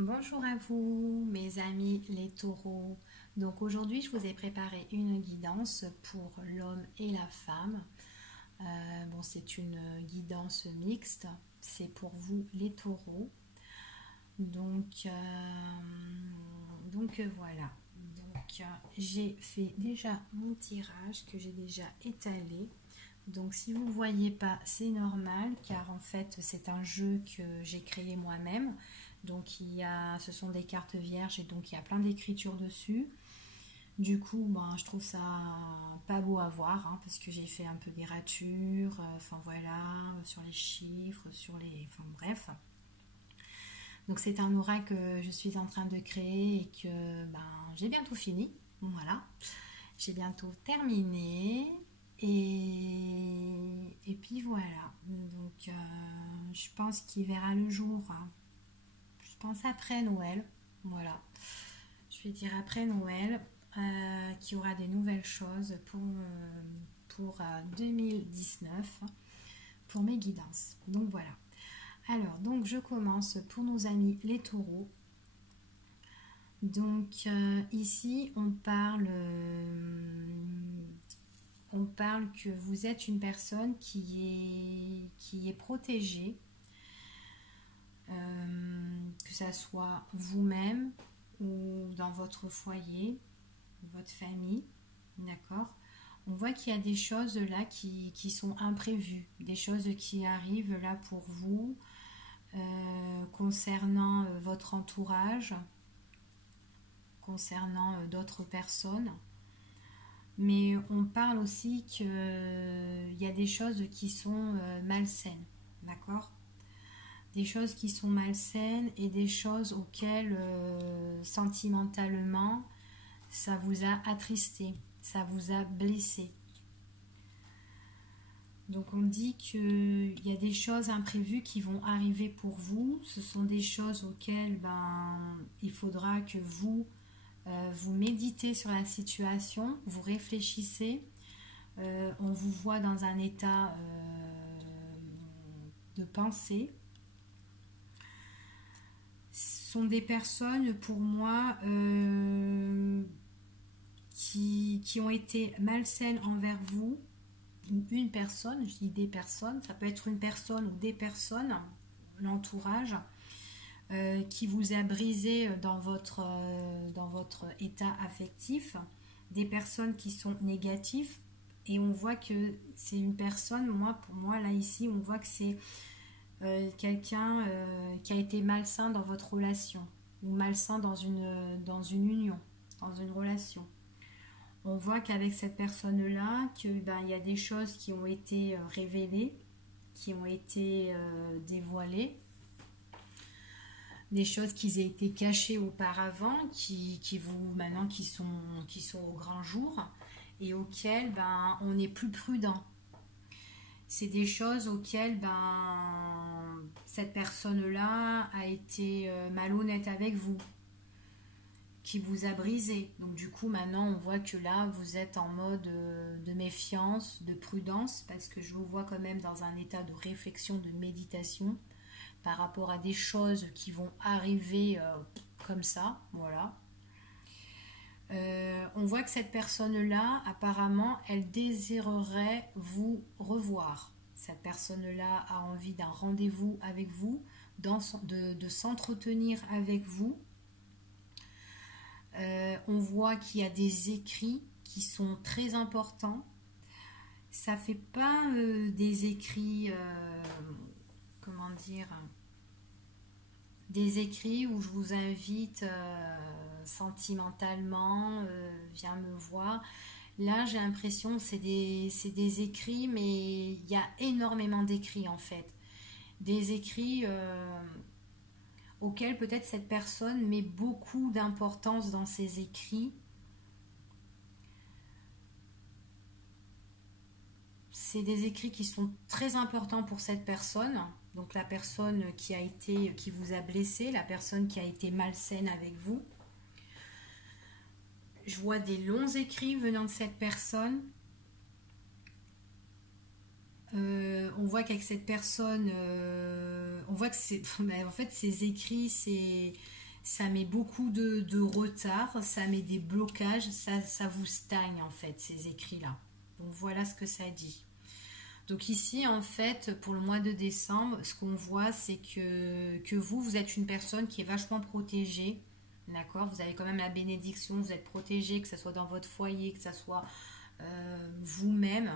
Bonjour à vous, mes amis les taureaux. Donc aujourd'hui, je vous ai préparé une guidance pour l'homme et la femme. Bon, c'est une guidance mixte. C'est pour vous, les taureaux. Donc, voilà. J'ai fait déjà mon tirage que j'ai déjà étalé. Donc si vous ne voyez pas, c'est normal car en fait c'est un jeu que j'ai créé moi-même. Donc ce sont des cartes vierges et donc il y a plein d'écritures dessus. Du coup, ben, je trouve ça pas beau à voir hein, parce que j'ai fait un peu des ratures, enfin voilà, sur les chiffres, enfin bref. Donc c'est un aura que je suis en train de créer et que ben, j'ai bientôt fini. Voilà, j'ai bientôt terminé. Et puis voilà. Donc je pense qu'il verra le jour. Hein. Je pense après Noël. Voilà. Je vais dire après Noël qu'il y aura des nouvelles choses pour 2019 pour mes guidances. Donc voilà. Alors, donc je commence pour nos amis les taureaux. Donc ici, on parle que vous êtes une personne qui est protégée, que ça soit vous-même ou dans votre foyer, votre famille, d'accord. On voit qu'il y a des choses là qui sont imprévues, des choses qui arrivent là pour vous, concernant votre entourage, concernant d'autres personnes. Mais on parle aussi qu'il y a des choses qui sont malsaines, d'accord. Des choses qui sont malsaines et des choses auxquelles sentimentalement ça vous a attristé, ça vous a blessé. Donc on dit qu'il y a des choses imprévues qui vont arriver pour vous. Ce sont des choses auxquelles il faudra que vous méditez sur la situation, vous réfléchissez. On vous voit dans un état de pensée. Ce sont des personnes pour moi qui ont été malsaines envers vous, ou une personne, je dis des personnes, ça peut être une personne ou des personnes, l'entourage, qui vous a brisé dans votre état affectif, des personnes qui sont négatives, et on voit que c'est une personne, pour moi là ici, on voit que c'est quelqu'un qui a été malsain dans votre relation, ou malsain dans une union, dans une relation. On voit qu'avec cette personne-là, il y a des choses qui ont été révélées, qui ont été dévoilées, des choses qui ont été cachées auparavant, maintenant qui sont au grand jour et auxquelles on n'est plus prudent. C'est des choses auxquelles cette personne-là a été malhonnête avec vous, qui vous a brisé. Donc du coup maintenant on voit que là vous êtes en mode de méfiance, de prudence, parce que je vous vois quand même dans un état de réflexion, de méditation par rapport à des choses qui vont arriver comme ça, voilà. On voit que cette personne-là, apparemment, elle désirerait vous revoir. Cette personne-là a envie d'un rendez-vous avec vous, de s'entretenir avec vous. On voit qu'il y a des écrits qui sont très importants. Ça fait pas des écrits, comment dire, des écrits où je vous invite sentimentalement, viens me voir. Là, j'ai l'impression que c'est des écrits, mais il y a énormément d'écrits en fait. Des écrits auxquels peut-être cette personne met beaucoup d'importance dans ses écrits. C'est des écrits qui sont très importants pour cette personne. Donc la personne qui vous a blessé, la personne qui a été malsaine avec vous. Je vois des longs écrits venant de cette personne. On voit qu'avec cette personne, on voit que c'est, en fait, ces écrits, ça met beaucoup de retard, ça met des blocages, ça vous stagne en fait, ces écrits-là. Donc voilà ce que ça dit. Donc ici, en fait, pour le mois de décembre, ce qu'on voit, c'est que vous êtes une personne qui est vachement protégée. D'accord? Vous avez quand même la bénédiction, vous êtes protégé, que ce soit dans votre foyer, que ce soit vous-même.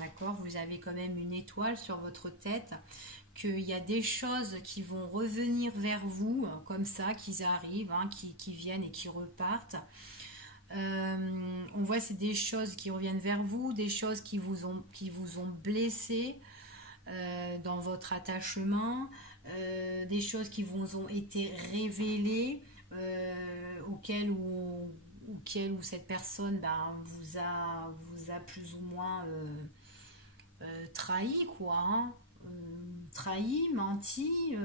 D'accord? Vous avez quand même une étoile sur votre tête. Qu'il y a des choses qui vont revenir vers vous, comme ça, qu'ils arrivent, hein, qui viennent et qui repartent. On voit c'est des choses qui reviennent vers vous, des choses qui vous ont blessé dans votre attachement, des choses qui vous ont été révélées, auxquelles ou cette personne ben, vous a plus ou moins trahi, quoi, hein. Trahi, menti.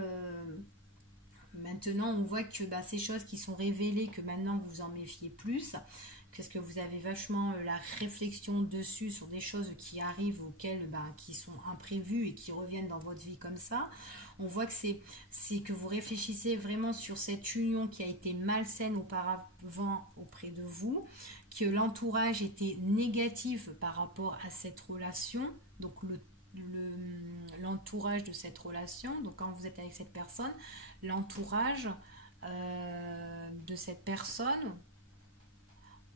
Maintenant, on voit que bah, ces choses qui sont révélées, que maintenant vous en méfiez plus, parce que vous avez vachement la réflexion dessus sur des choses qui arrivent, qui sont imprévues et qui reviennent dans votre vie comme ça. On voit que c'est que vous réfléchissez vraiment sur cette union qui a été malsaine auparavant auprès de vous, que l'entourage était négatif par rapport à cette relation, donc l'entourage de cette relation, donc quand vous êtes avec cette personne, l'entourage de cette personne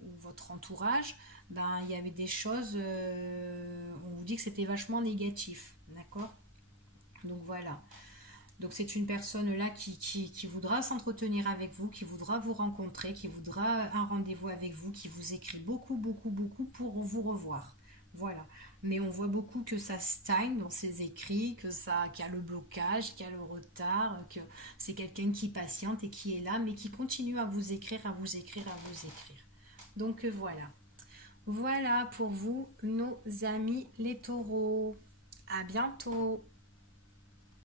ou votre entourage, ben, il y avait des choses, on vous dit que c'était vachement négatif, d'accord? Donc voilà. Donc c'est une personne là qui voudra s'entretenir avec vous, qui voudra vous rencontrer, qui voudra un rendez-vous avec vous, qui vous écrit beaucoup, beaucoup, beaucoup pour vous revoir. Voilà. Mais on voit beaucoup que ça stagne dans ses écrits, qu'il y a le blocage, qu'il y a le retard, que c'est quelqu'un qui patiente et qui est là, mais qui continue à vous écrire, à vous écrire, à vous écrire. Donc voilà. Voilà pour vous, nos amis les taureaux. À bientôt.